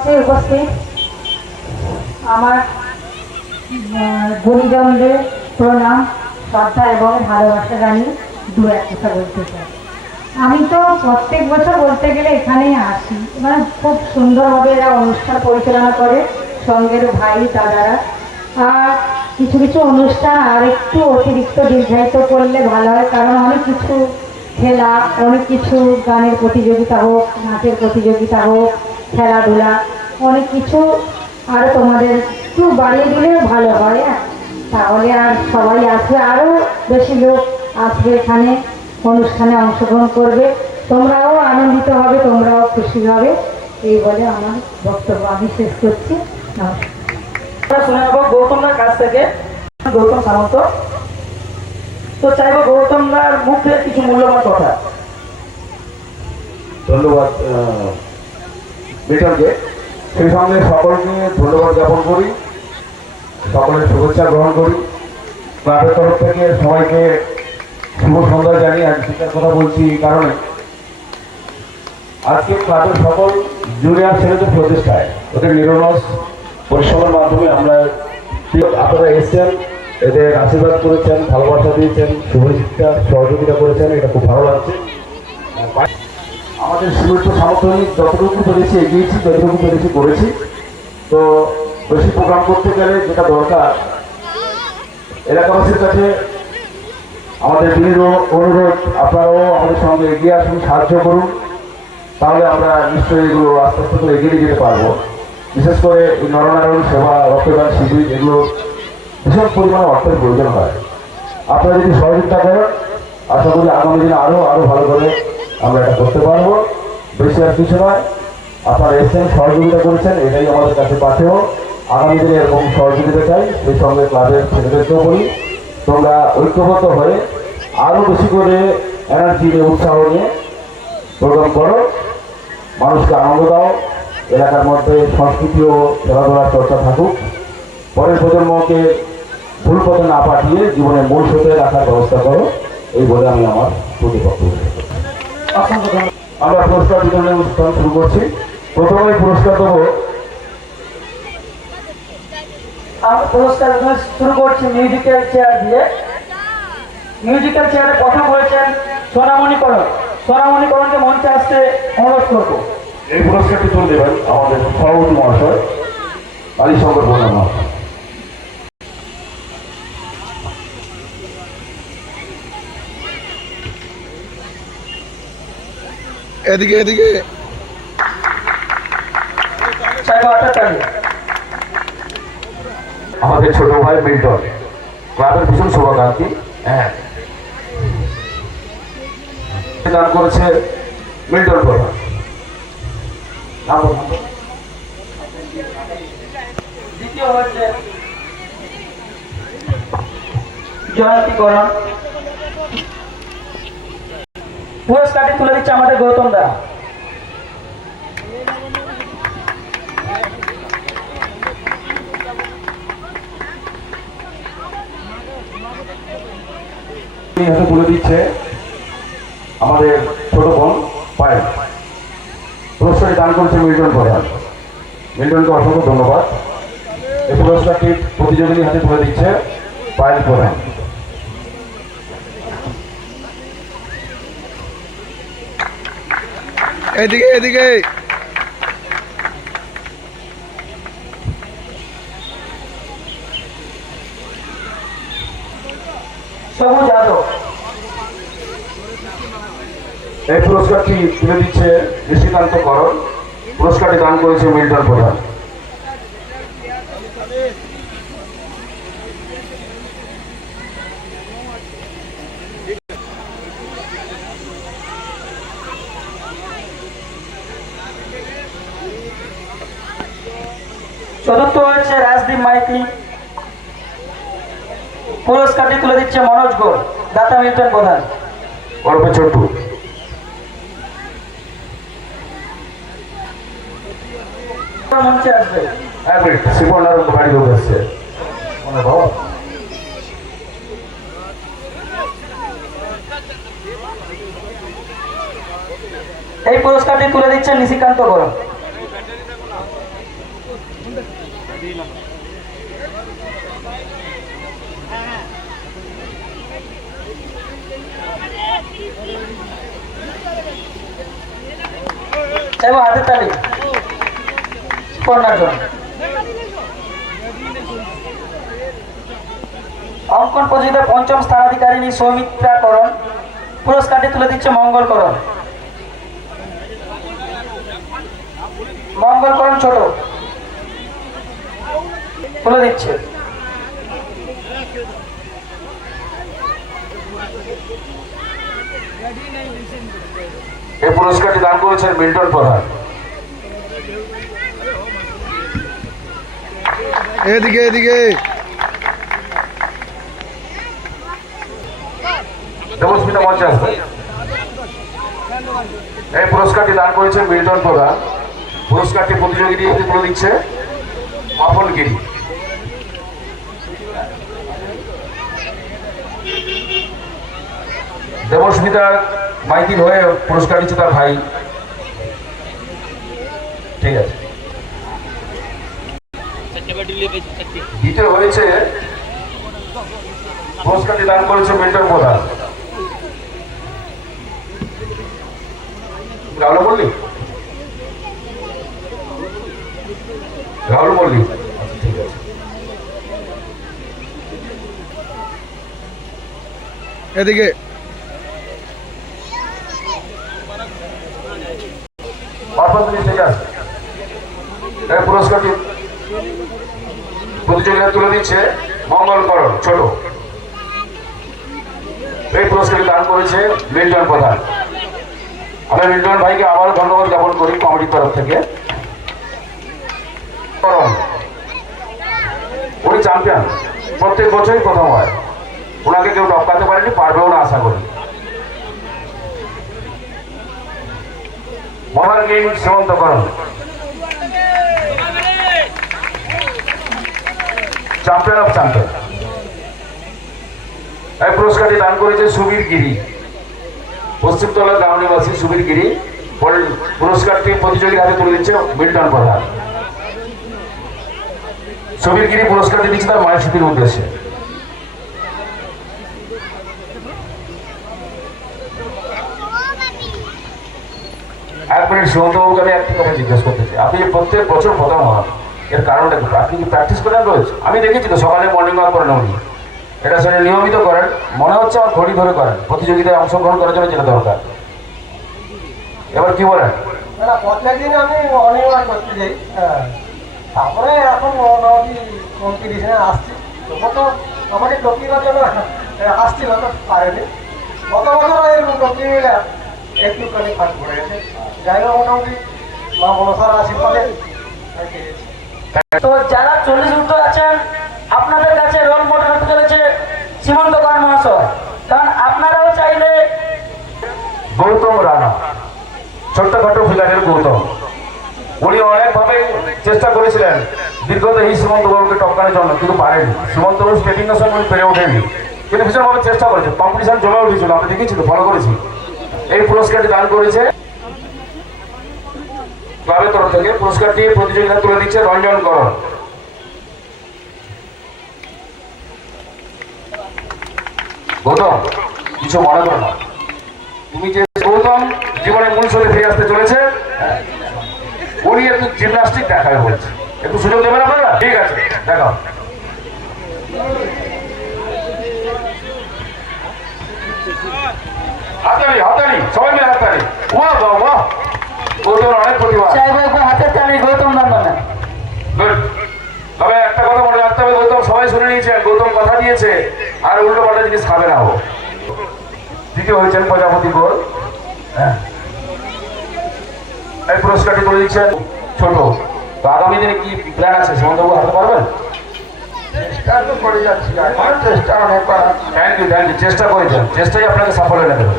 উপস্থিত আমার গুণীজনদের প্রণাম, শ্রদ্ধা এবং ভালোবাসা জানিয়ে দু এক কথা বলতে চাই। আমি তো প্রত্যেক বছর বলতে গেলে এখানেই আসি, মানে খুব সুন্দরভাবে এরা অনুষ্ঠান পরিচালনা করে সঙ্গের ভাই দাদারা। আর কিছু কিছু অনুষ্ঠান আর একটু অতিরিক্ত দীর্ঘায়িত করলে ভালো হয়, কারণ অনেক কিছু খেলা, অনেক কিছু গানের প্রতিযোগিতা হোক, নাচের প্রতিযোগিতা হোক, খেলাধুলা, অনেক কিছু আরও তোমাদের একটু বাড়িয়ে দিলে ভালো হয়। তাহলে আর সবাই আসবে, আরও বেশি লোক আসবে এখানে, অনুষ্ঠানে অংশগ্রহণ করবে, তোমরাও আনন্দিত হবে, তোমরাও খুশি হবে। এই বলে আমার বক্তব্য আমি শেষ করছি। নমস্কার। শুনে নেব গৌতমদার কাছ থেকে, গৌতম সামন্ত। তো চাইবো গৌতমদার মুখে কিছু মূল্যবান কথা। ধন্যবাদ মিটনকে, সেই সঙ্গে সকলকে ধন্যবাদ জ্ঞাপন করি, সকলের শুভেচ্ছা গ্রহণ করি। ক্লাবের তরফ থেকে সবাইকে শুভ সন্ধ্যা জানিয়ে আজ শিক্ষার কথা বলছি এই কারণে, আজকে ক্লাবের সকল জুনিয়র ছেলেদের প্রতিষ্ঠায় ওদের নিরলস পরিশ্রমের মাধ্যমে আমরা আপনারা এসেছেন, এদের আশীর্বাদ করেছেন, ভালোবাসা দিয়েছেন, শুভেচ্ছা সহযোগিতা করেছেন, এটা খুব ভালো লাগছে। আমাদের সীমিত সামর্থ্য যতটুকু পেরেছি এগিয়েছি, যতটুকু পেরেছি করেছি। তো বেশি প্রোগ্রাম করতে গেলে যেটা দরকার, এলাকাবাসীর কাছে আমাদের বিনীত অনুরোধ, আপনারাও আমাদের সঙ্গে এগিয়ে আসুন, সাহায্য করুন, তাহলে আমরা নিশ্চয়ই এগুলো আস্তে আস্তে করে এগিয়ে যেতে পারবো। বিশেষ করে এই নরনারায়ণ সেবা, রক্তদান শিবির, এগুলো ভীষণ পরিমাণে অর্থের প্রয়োজন হয়। আপনারা যদি সহযোগিতা করেন, আশা করি আগামী দিনে আরও ভালো করে আমরা এটা করতে পারবো। বেশি আর কিছু নয়, আপনারা এসেছেন, সহযোগিতা করেছেন, এটাই আমাদের কাছে পাঠেও। আগামী দিনে এরকম সহযোগিতা চাই। সেই সঙ্গে ক্লাবের ছেলেদেরকেও বলি, তোমরা ঐক্যবদ্ধ হয়ে আরও বেশি করে এনার্জি নিয়ে, উৎসাহ নিয়ে প্রোগ্রাম করো, মানুষকে আনন্দ দাও, এলাকার মধ্যে সংস্কৃতি ও খেলাধুলার চর্চা থাকুক, পরের প্রজন্মকে ভুল পথে না পাঠিয়ে জীবনের মূল স্রোতে রাখার ব্যবস্থা করো, এই বলে আমি আমার প্রতিপক্ষ। আমরা পুরস্কার বিতরণের অনুষ্ঠান শুরু করছি। প্রথমে পুরস্কার দেবো, আমরা পুরস্কার শুরু করছি মিউজিক্যাল চেয়ার দিয়ে। মিউজিক্যাল চেয়ারে কথা বলেছেন সোনামণি করণ। সোনামণি করণকে মঞ্চে আসতে অনুরোধ করবো। এই পুরস্কারটি তুলে দেবেন আমাদের সভাপতি মহাশয় কালীশঙ্কর বর্মা মহাশয়। এদিকে এদিকে আমাদের ছোট ভাই মিল্টন, ক্লাবের ভীষণ শুভাকাঙ্ক্ষী, হ্যাঁ, দান করেছে মিল্টন প্রধান। দ্বিতীয় হচ্ছে জয়ন্তী করণ। পুরস্কারটি তুলে দিচ্ছে আমাদের গৌতম দা। তুলে দিচ্ছে আমাদের ছোট বোন পায়েল। পুরস্কারটি দান করেছে মিল্টন প্রধান। মিল্টনকে অসংখ্য ধন্যবাদ। এই পুরস্কারটি প্রতিযোগিনীর হাতে তুলে দিচ্ছে পায়েল প্রধান। এদিকে এদিকে সবুজ যাদব। এই পুরস্কারটি তুলে দিচ্ছে ঋষিকান্ত করণ। পুরস্কারটি দান করেছে মিল্টন প্রধান। চতুর্থ হয়েছে রাজদীপ মাইতি। পুরস্কারটি তুলে দিচ্ছে মনোজ গোল, দাতা মিল্টন প্রধান। ওরফে ছোট্টু। মঞ্চে আসবে শ্রীপর্ণার গাড়ি লোক আসছে। এই পুরস্কারটি তুলে দিচ্ছেন নিশিকান্ত করণ। চাইবো হাতের তালি কন্যার জন্য। অঙ্কন প্রতিযোগিতার ৫ম স্থানাধিকারিণী সৌমিত্রা করণ পুরস্কারটি তুলে দিচ্ছে মঙ্গল করণ। মঙ্গল করণ ছোট তুলে দিচ্ছে। এই পুরস্কারটি দান করেছেন মিল্টন প্রধান। এদিকে এদিকে দেবস্মিতা মঞ্চে আসবে। এই পুরস্কারটি দান করেছেন মিল্টন প্রধান। পুরস্কারটি প্রতিযোগিতা তুলে দিচ্ছে পাপন গিরি। দেবস্মিতা মাইতির হয়ে পুরস্কার দিচ্ছে তার ভাই। ঠিক আছে, দ্বিতীয় হয়েছে পুরস্কারটি দান করেছে মিল্টন প্রধান। রাহুল মল্লিক, রাহুল মল্লিক, ঠিক আছে। এদিকে এই পুরস্কারটি প্রতিযোগিতা তুলে দিচ্ছে মঙ্গল করণ ছোট। এই পুরস্কারটি দান করেছে মিল্টন প্রধান। আমরা মিল্টন ভাইকে আবার ধন্যবাদ জ্ঞাপন করি কমিটির তরফ থেকে। উনি চ্যাম্পিয়ন, প্রত্যেক বছরই প্রথম হয়। ওনাকে কেউ টপকাতে পারেনি, পারবেও না আশা করি। মহান গেম সীমন্তকরণ চ্যাম্পিয়ন অফ চ্যাম্পিয়ন। এই পুরস্কারটি দান করেছে সুবীর গিরি, পশ্চিমতলা গ্রাম নিবাসী সুবীর গিরি। পুরস্কারটি প্রতিযোগীর হাতে তুলে দিচ্ছে মিল্টন প্রধান। সুবীর গিরি পুরস্কারটি দিচ্ছে তার মায়ের স্মৃতির উদ্দেশ্যে। এক মিনিট সুমন্তবাবুকে আমি একটি কথা জিজ্ঞেস করতে চাই। আপনি প্রত্যেক বছর প্রথম হন, এর কারণটা কি? আপনি কি প্র্যাকটিস করেন রোজ? আমি দেখেছি তো সকালে মর্নিং ওয়াক করেন উনি, এটা সেটা নিয়মিত করেন। মনে হচ্ছে আমার ঘড়ি ধরে করেন প্রতিযোগিতায় অংশগ্রহণ করার জন্য যেটা দরকার। এবার কি বলেন? না, প্রত্যেক দিন আমি মর্নিং ওয়াক করতে যাই। তারপরে এখন মোটামুটি কম্পিটিশনে আসছি। তবু তো আমাকে টপিংয়ের জন্য আসছিল, তো পারেনি। গত বছর এরকম টপিং মিলে একটুখানি ফাঁক পড়ে গেছে। যাই হোক, মোটামুটি মা মনসার আশীর্বাদে তো যারা 40 ঊর্ধ্ব আছেন, আপনাদের কাছে রোল মডেল হতে চলেছে সীমন্ত কর মহাশয়। কারণ আপনারাও চাইলে গৌতম রানা, ছোট্টখাটো ফিগারের গৌতম, উনি অনেকভাবে চেষ্টা করেছিলেন দীর্ঘদেহী সীমন্তবাবুকে টপকানোর জন্য, কিন্তু পারেনি। সীমন্তবাবু স্টেটিংয়ের সঙ্গে উনি পেরে ওঠেনি, কিন্তু ভীষণভাবে চেষ্টা করেছে। কম্পিটিশন জমে উঠেছিল, আমি দেখেছি তো, ফলো করেছি। এই পুরস্কারটি দান করেছে ক্লাবের তরফ থেকে। পুরস্কারটি প্রতিযোগিতা তুলে দিচ্ছে রঞ্জন করণ। গৌতম, কিছু মনে করো না, তুমি যে গৌতম জীবনে মূল স্রোতে ফিরে আসতে চলেছে, উনি একটু জিমনাস্টিক দেখাবে বলছে। একটু সুযোগ দেবেন আপনারা? ঠিক আছে, দেখাও। হাততালি, হাততালি, সবাই মিলে হাততালি। ওয়াহ বাহ, ওয়াহ, গৌতম অনেক প্রতিভা। হাতের তালি গৌতম নন্দন। গুড। তবে একটা কথা মনে রাখতে হবে, গৌতম সবাই শুনে নিয়েছে, গৌতম কথা দিয়েছে আর উল্টো পাল্টা জিনিস খাবে না ও। দ্বিতীয় হয়েছেন প্রজাপতি গোল। এই পুরস্কারটি করে দিচ্ছেন ছোট। তো আগামী দিনে কি প্ল্যান আছে সীমন্তবাবু, হাতে পারবেন? চেষ্টা তো করে যাচ্ছি, আমার চেষ্টা অনেক করা। Thank you, thank you. চেষ্টা করেছেন, চেষ্টাই আপনাকে সাফল্য এনে দেবে।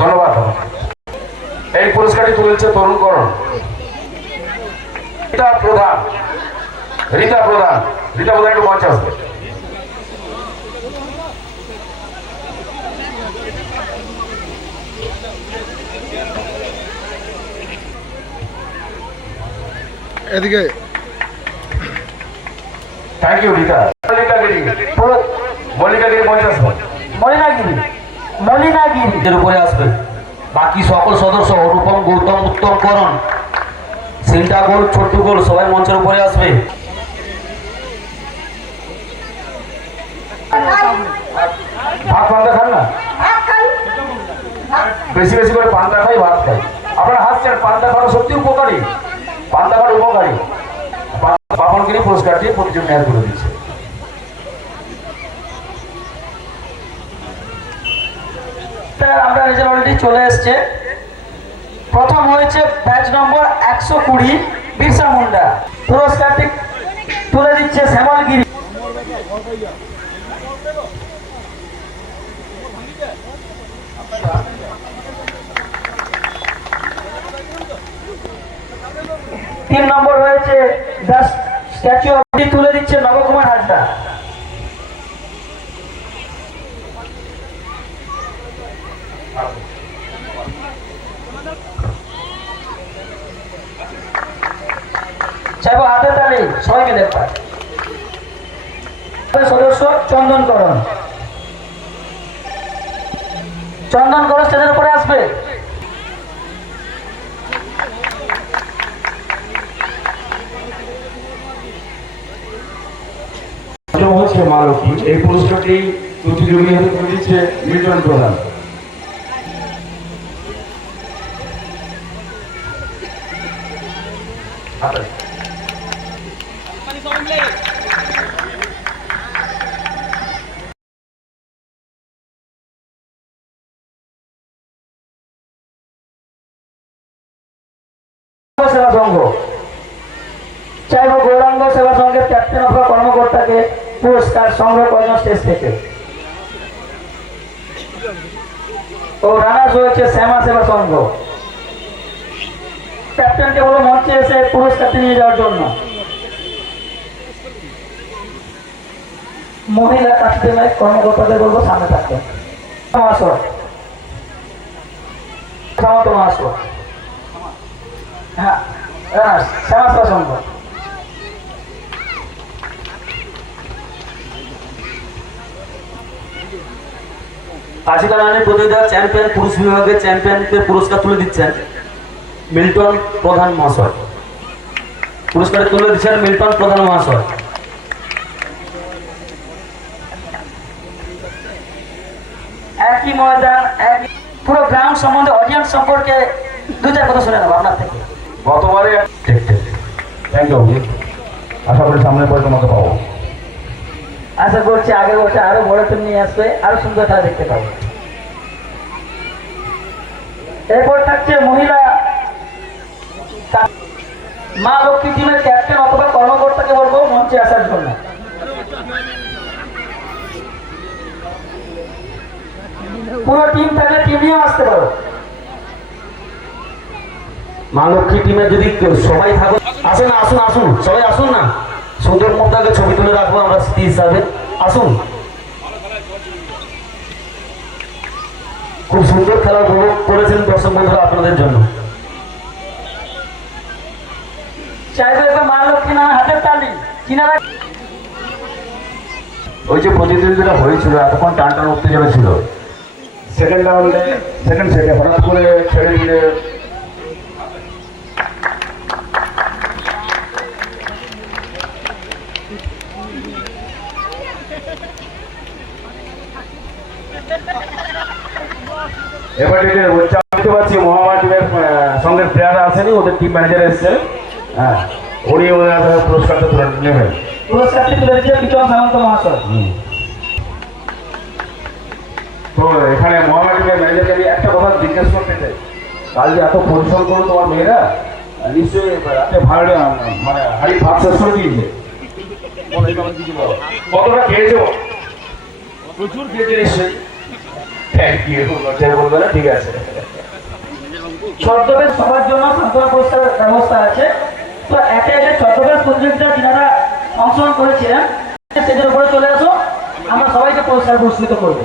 ধন্যবাদ। এই পুরস্কারটি তুলেছে তরুণ করণ। রীতা প্রধান, রীতা প্রধান, রীতা প্রধান একটু মঞ্চে আসবে। এদিকে থ্যাংক ইউ রিতা। মল্লিকাগিরি মঞ্চে আসবেন। মলিনাগিরির উপরে আসবে। বাকি সকল সদস্য অনুপম, গৌতম, উত্তম, করণ, সিনটা গোল, ছোট্টু গোল সবাই মঞ্চের উপরে আসবে। ভাত পান্তা খান না, বেশি বেশি করে পান্তা খাই, ভাত খাই। আপনারা হাসছেন, পান্তা খাওয়া সত্যি উপকারী, পান্তা খাওয়া উপকারী। বাপনগিরি পুরস্কারটি প্রতিজন ন্যায় করে দিচ্ছে। আমরা রেজাল্ট অলরেডি চলে এসছে। প্রথম হয়েছে ব্যাচ নম্বর 120 বিরসা মুন্ডা। পুরস্কারটি তুলে দিচ্ছে শ্যামলগিরি। তিন নম্বর হয়েছে দ্য স্ট্যাচু অফ তুলে দিচ্ছে নবকুমার হাজরা। চাইবো হাতে তালি সবাই মিলে একবার। সদস্য চন্দন করণ স্টেজের উপরে আসবে। হচ্ছে মা লক্ষ্মী। এই পুরস্কারটি প্রতিযোগী হাতে তুলে দিচ্ছে মিল্টন প্রধান। সেবা সংঘ চাইব গৌরাঙ্গ সেবা সংঘের ক্যাপ্টেন অথবা কর্মকর্তাকে পুরস্কার সংগ্রহ করেন স্টেজ থেকে। ও রানার্স হয়েছে শ্যামা সেবা সংঘ। ক্যাপ্টেনকে বলো মঞ্চে এসে পুরস্কারটি নিয়ে যাওয়ার জন্য। মহিলা কাস্টমার কর্মকর্তাদের বলবো সামনে থাকতে। মহাশয় সামন্ত মহাশয়, হ্যাঁ রানার্স শ্যামা সেবা সংঘ। আশিকা রানের প্রতিযোগিতা চ্যাম্পিয়ন পুরুষ বিভাগের চ্যাম্পিয়নকে পুরস্কার তুলে দিচ্ছেন মিল্টন প্রধান মহাশয়। পুরস্কার তুলে দিচ্ছেন মিল্টন প্রধান মহাশয়। একই ময়দান, একই পুরো গ্রাউন্ড সম্বন্ধে, অডিয়েন্স সম্পর্কে দু চার কথা শুনে নেবো আপনার থেকে। গতবারে ঠিক ঠিক থ্যাংক ইউ। আশা করি সামনে পরে তোমাকে পাবো। আশা করছি আগে বছর আরো বড় টিম নিয়ে আসবে, আরো সুন্দর খেলা দেখতে পাবো। এরপর থাকছে মহিলা মা লক্ষ্মী টিমের ক্যাপ্টেন অথবা কর্মকর্তাকে বলবো মঞ্চে আসার জন্য। পুরো টিম থাকলে টিম নিয়েও আসতে পারো। মা লক্ষ্মী টিমের যদি সবাই থাকো, আসুন আসুন আসুন সবাই আসুন না, সুন্দর মুখটাকে ছবি তুলে রাখবো আমরা স্মৃতি হিসাবে। আসুন, খুব সুন্দর খেলা উপভোগ করেছেন দর্শক বন্ধুরা আপনাদের জন্য। চাইবো এবার মা লক্ষ্মী নামে হাতের তালি কিনারা। ওই যে প্রতিদ্বন্দ্বিতা হয়েছিল এতক্ষণ টান টান উত্তেজনা ছিল, সেকেন্ড রাউন্ডে সেকেন্ড সেটে হঠাৎ করে ছেড়ে দিলে এবার দেখতে পাচ্ছি মহামার টিমের সঙ্গে প্লেয়াররা আসেনি, ওদের টিম ম্যানেজার এসছে। হ্যাঁ, উনি ওনার পুরস্কারটা তুলে নেবেন। পুরস্কারটি তুলে দিচ্ছে বিক্রম সামন্ত মহাশয়। তো এখানে মহামার টিমের ম্যানেজারকে আমি একটা কথা জিজ্ঞেস করতে চাই, কাল যে এত পরিশ্রম করো তোমার মেয়েরা, নিশ্চয়ই রাতে ভালো মানে হাড়ি ভাত শেষ করে দিয়েছে, কতটা খেয়েছো? প্রচুর খেয়েছে নিশ্চয়ই। থ্যাংক ইউ, বলবে না, ঠিক আছে। ছদ্মবেশ সবার জন্য সান্ত্বনা পুরস্কারের ব্যবস্থা আছে। তো একে একে ছদ্মবেশ প্রতিযোগিতা যারা অংশগ্রহণ করেছিলেন স্টেজের উপরে চলে আসো, আমরা সবাইকে পুরস্কার পুরস্কৃত করবো।